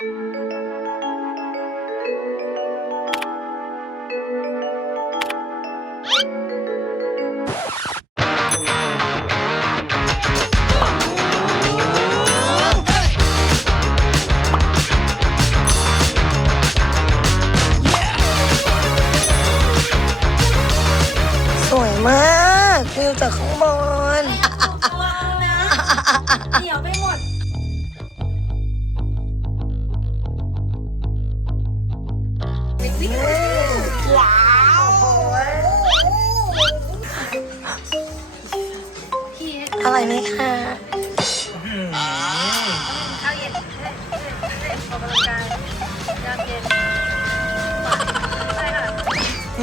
สวยมากวิวจากข้างบน เดี๋ยวไปหมด อยไหมคะข้าวเย็นออกกำลังกายยามเย็น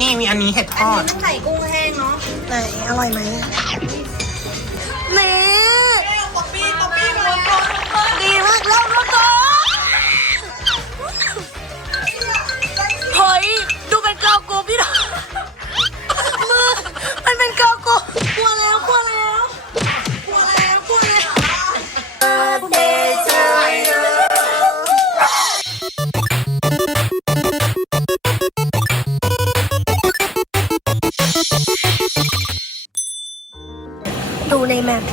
นี่มีอันนี้เห็ดทอดน้ำไข่กุ้งแห้งเนาะไหนอร่อยไหมนี่ดีมากแล้วแล้วก่อน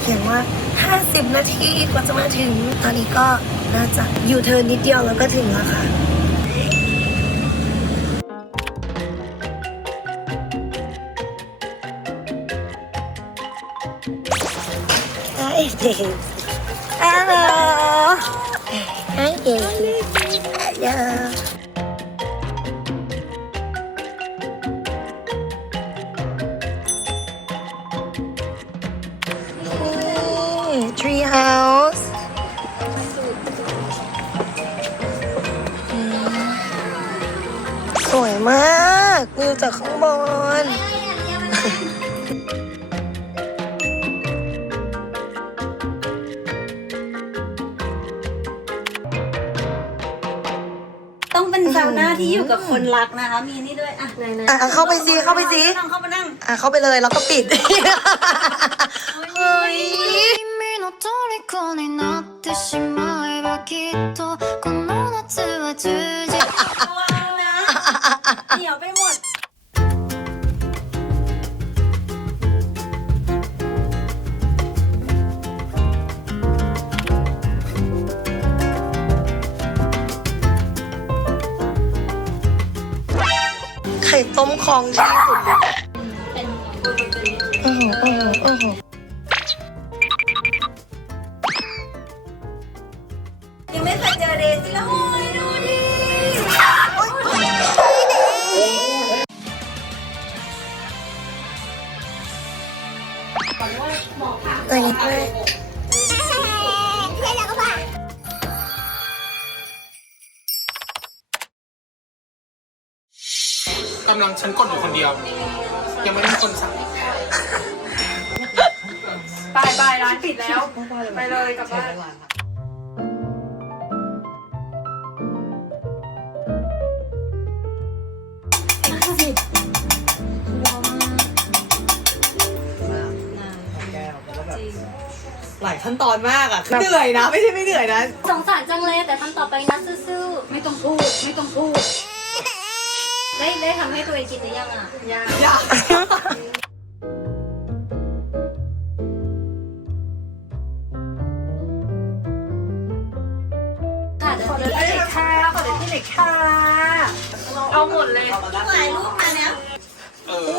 เขียนว่า 50 นาทีกว่าจะมาถึง ตอนนี้ก็น่าจะอยู่เทิร์นิดเดียวแล้วก็ถึงแล้วค่ะ Hi, Dave. Hello. Hi, Dave. Hello. วิวจากข้างบน ต้องเป็นซาวน่าที่อยู่กับคนรักนะคะ มีนี่ด้วย อ่ะไหนๆ อ่ะเข้าไปสิเข้าไปสิ นั่งเข้ามานั่ง อ่ะเข้าไปเลยแล้วก็ปิด เฮ้ย 君の虜になってしまえばきっとこの夏は充実 ระวังนะเดี๋ยวไปหมด ต้มคลองที่สุดเลย กำลังฉันกดอยู่คนเดียว ยังไม่มีคนสั่งไปไปร้านปิดแล้ว ไปเลยกลับบ้านหลายขั้นตอนมากอะคือเหนื่อยนะ ไม่ใช่ไม่เหนื่อยนะ สงสารจังเลยแต่ทำต่อไปนะซื่อๆ ไม่ต้องพูด ไม่ต้องพูด ได้ได้ทำให้ตัวเองกินหรือยังอะยังอยากค่ะเดี๋ยวเดี๋ยวที่ไหนค่ะขอเดี๋ยวที่ไหนค่ะ เอาหมดเลยถ่ายรูปมาแล้วเออ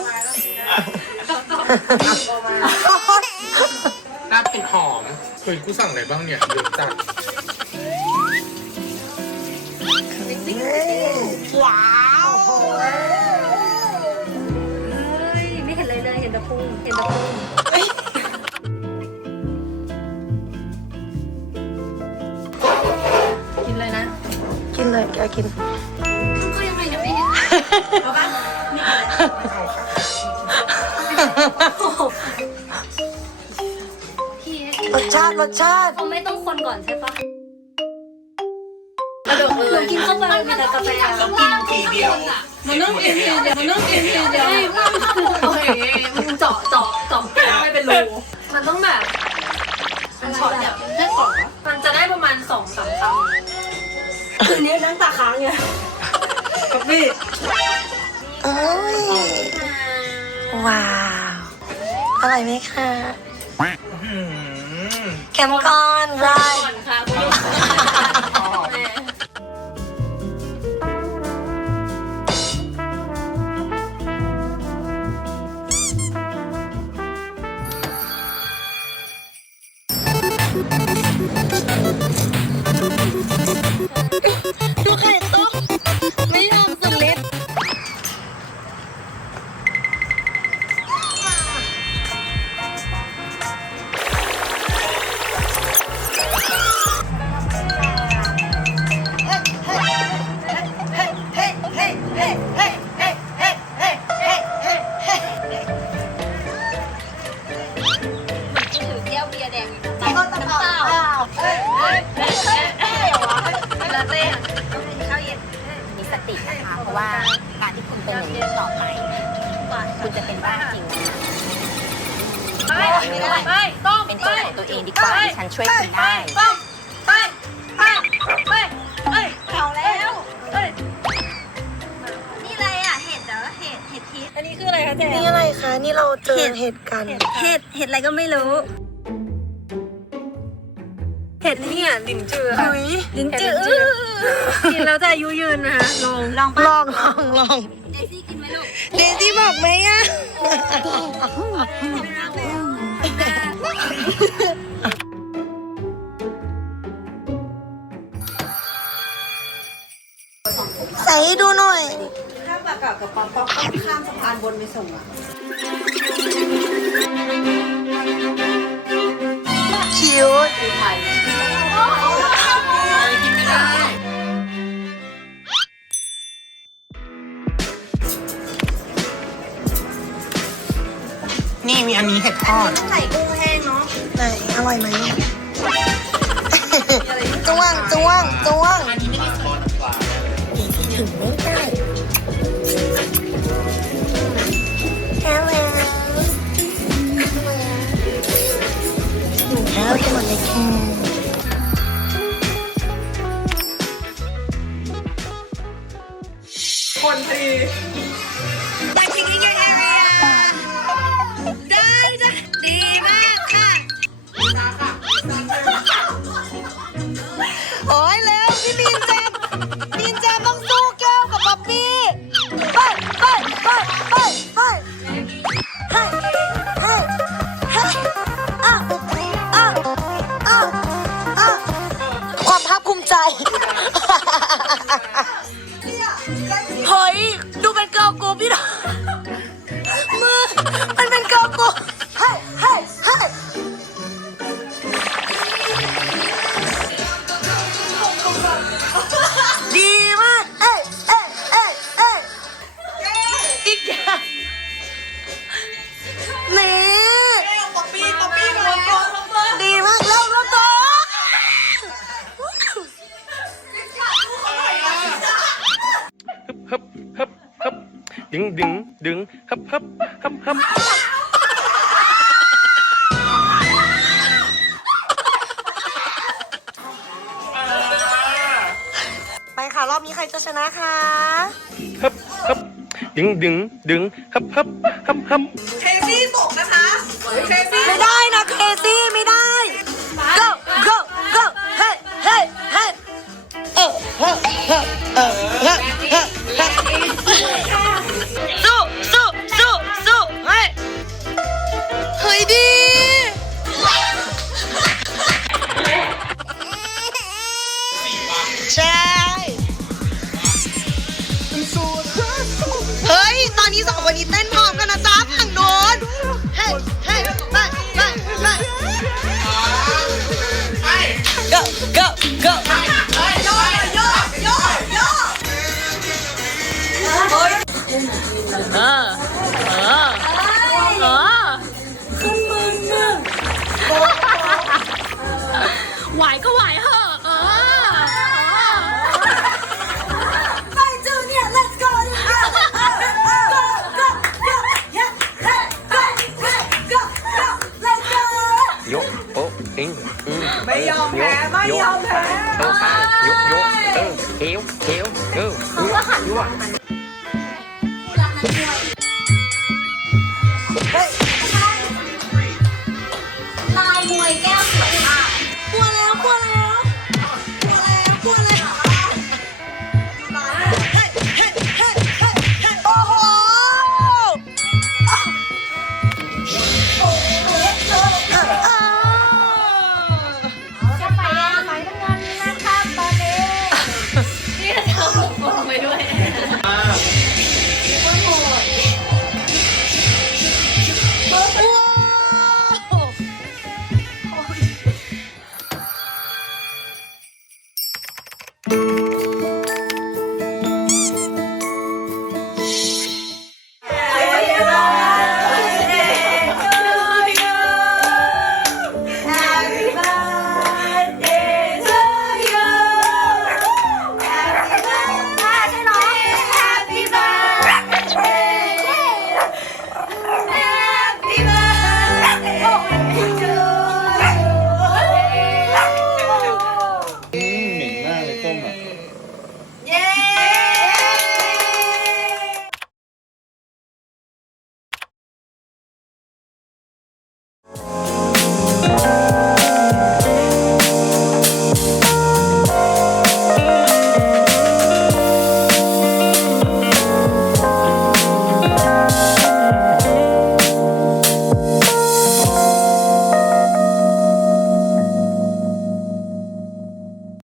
น่าเป็นหอมเฮ้ยกูสั่งอะไรบ้างเนี่ยเยอะจัด เฮ้ยไม่เห็นเลยเลยเห็นแต่พุงเห็นแต่พุงกินเลยแกกิน ก็ยังไงยังไม่เห็นเอาบ้านนี่อะไรพี่รสชาติรสชาติเขาไม่ต้องคนก่อนใช่ปะกระโดดเลยกินเข้าไปมีแต่กาแฟแล้วกินทีเดียว มันต้องกินทีเดียวมันต้องกินทีเดียวโอเคมึงเจาะเจาะเจาะแก้วให้เป็นรูมันต้องแบบมันช็อตเนี่ได้สองมันจะได้ประมาณสองสามคำคืนนี้นั่งตาค้างไงป๊อปปี้โอ้ยว้าวอร่อยไหมคะแกมก้อนไรค่ะ ว่าการที่คุณเป็นอย่างนี้ต่อไป คุณจะเป็นบ้าจริงไปไปต้มเป็นตัวของตัวเองดีกว่าดิฉันช่วยคุณได้ต้มไปไปไปไปเผาแล้วเฮ้ยนี่อะไรอะเห็ดเหรอเห็ดเห็ดทิพอันนี้คืออะไรคะเจ๊นี่อะไรคะ นี่เราเจอเหตุการณ์เห็ดเห็ดอะไรก็ไม่รู้ เห็ดเนี่ยลิ้นจือค่ะเฮ้ยลิ้นจือกินแล้วจะอายุยืนนะคะลองลองลองลองลองเดซี่กินไหมลูกเดซี่บอกไหมอะใส่ให้ดูหน่อยถ้าแบบกับกับป๊อปป๊อปต้องข้ามสะพานบนไปส่งอะคิว กินไม่ได้นี่มีอันนี้เห็ดทอดใส่กุ้งแห้งเนาะไหนอร่อยไหมจ้วงจ้วงจ้วงอันนี้ไม่ได้ใส่น้ำปลาถึงไม่ไดึงดึงดึงฮึบฮึบฮึบฮึบไปค่ะ รอบนี้ใครจะชนะคะฮึบฮึบดึงดึงดึงฮึบฮึบฮึบฮึบเคซี่ตกนะคะ เคซี่ไม่ได้นะเคซี่ไม่ได้ go go go เฮ้ยเฮ้ยเฮ้ยเออเฮ้ยเฮ้ยเออ ไหวก็ไหวเหอะเออ ไปจูเนีย let's go go go go go yeah hey hey hey go go let's go ยกโป๊ะอิงอืมไม่ยอมแพ้ไม่ยอมแพ้โป๊ะไปยกยกเอวเอวเอวเขาก็หันมองกัน